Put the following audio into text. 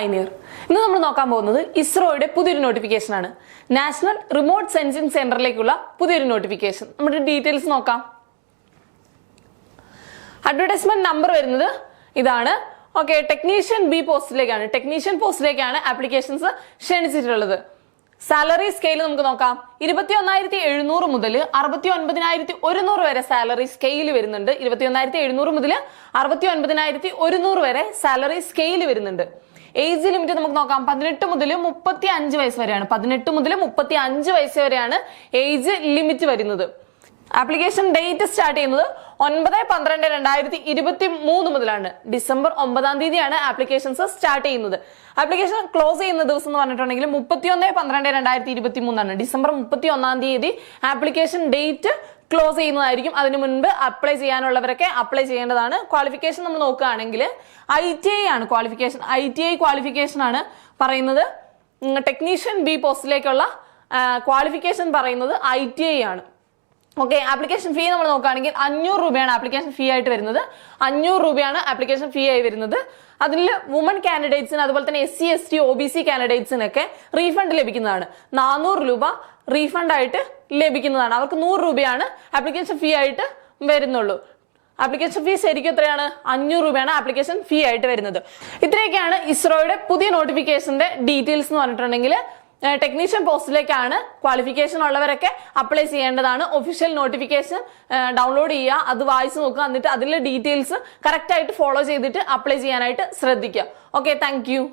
Pioneer. ഇന്ന് നമ്മൾ നോക്കാൻ പോകുന്നത് ഇസ്രോയുടെ പുതിയൊരു നോട്ടിഫിക്കേഷൻ ആണ്. നാഷണൽ റിമോട്ട് സെൻസിംഗ് സെന്ററിലേക്കുള്ള പുതിയൊരു നോട്ടിഫിക്കേഷൻ. നമ്മുടെ ഡീറ്റെയിൽസ് നോക്കാം. അഡ്വർടൈസ്മെന്റ് നമ്പർ വരുന്നത് ഇതാണ്. ഓക്കെ, ടെക്നീഷ്യൻ ബി പോസ്റ്റിലേക്കാണ്. ടെക്നീഷ്യൻ പോസ്റ്റിലേക്കാണ് ആപ്ലിക്കേഷൻസ് ക്ഷണിച്ചിട്ടുള്ളത്. സാലറി സ്കെയിൽ നമുക്ക് നോക്കാം. 21,700 മുതൽ 69,100 വരെ സാലറി സ്കെയിൽ വരുന്നുണ്ട്. 21,700 മുതൽ 69,100 വരെ സാലറി സ്കെയിൽ വരുന്നുണ്ട്. ഏജ് ലിമിറ്റ് നമുക്ക് നോക്കാം. 18 മുതൽ 35 വയസ്സ് വരെയാണ്. 18 മുതൽ 35 വയസ്സ് വരെയാണ് ഏജ് ലിമിറ്റ് വരുന്നത്. ആപ്ലിക്കേഷൻ ഡേറ്റ് സ്റ്റാർട്ട് ചെയ്യുന്നത് 9/12/2023 മുതലാണ്. ഡിസംബർ 9-ാം തീയതിയാണ് ആപ്ലിക്കേഷൻസ് സ്റ്റാർട്ട് ചെയ്യുന്നത്. ആപ്ലിക്കേഷൻ ക്ലോസ് ചെയ്യുന്ന ദിവസം എന്ന് പറഞ്ഞിട്ടുണ്ടെങ്കിൽ 31/12/2023 ഡിസംബർ 31-ാം തീയതി ആപ്ലിക്കേഷൻ ഡേറ്റ് ക്ലോസ് ചെയ്യുന്നതായിരിക്കും. അതിനു മുൻപ് അപ്ലൈ ചെയ്യാനുള്ളവരൊക്കെ അപ്ലൈ ചെയ്യേണ്ടതാണ്. ക്വാളിഫിക്കേഷൻ നമ്മൾ നോക്കുകയാണെങ്കിൽ ITI ആണ് ക്വാളിഫിക്കേഷൻ. ITI ക്വാളിഫിക്കേഷൻ ആണ് പറയുന്നത്. ടെക്നീഷ്യൻ ബി പോസ്റ്റിലേക്കുള്ള ക്വാളിഫിക്കേഷൻ പറയുന്നത് ITI ആണ്. ഓക്കെ, ആപ്ലിക്കേഷൻ ഫീ നമ്മൾ നോക്കുകയാണെങ്കിൽ 500 രൂപയാണ് ആപ്ലിക്കേഷൻ ഫീ ആയിട്ട് വരുന്നത്. 500 രൂപയാണ് ആപ്ലിക്കേഷൻ ഫീ ആയി വരുന്നത്. അതിൽ വുമൺ കാൻഡിഡേറ്റ്സിന് അതുപോലെ തന്നെ SC ST OBC കാൻഡിഡേറ്റ്സിനൊക്കെ റീഫണ്ട് ലഭിക്കുന്നതാണ്. 400 രൂപ റീഫണ്ട് ആയിട്ട് ലഭിക്കുന്നതാണ്. അവർക്ക് 100 രൂപയാണ് ആപ്ലിക്കേഷൻ ഫീ ആയിട്ട് വരുന്നുള്ളൂ. ആപ്ലിക്കേഷൻ ഫീ ശരിക്കും എത്രയാണ്? 500 രൂപയാണ് ആപ്ലിക്കേഷൻ ഫീ ആയിട്ട് വരുന്നത്. ഇത്രയൊക്കെയാണ് ഇസ്രോയുടെ പുതിയ നോട്ടിഫിക്കേഷന്റെ ഡീറ്റെയിൽസ് എന്ന് പറഞ്ഞിട്ടുണ്ടെങ്കിൽ. ടെക്നീഷ്യൻ പോസ്റ്റിലേക്കാണ്. ക്വാളിഫിക്കേഷൻ ഉള്ളവരൊക്കെ അപ്ലൈ ചെയ്യേണ്ടതാണ്. ഒഫീഷ്യൽ നോട്ടിഫിക്കേഷൻ ഡൗൺലോഡ് ചെയ്യുക, അത് വായിച്ചു നോക്കുക, എന്നിട്ട് അതിലെ ഡീറ്റെയിൽസ് കറക്റ്റ് ആയിട്ട് ഫോളോ ചെയ്തിട്ട് അപ്ലൈ ചെയ്യാനായിട്ട് ശ്രദ്ധിക്കുക. Okay, thank you.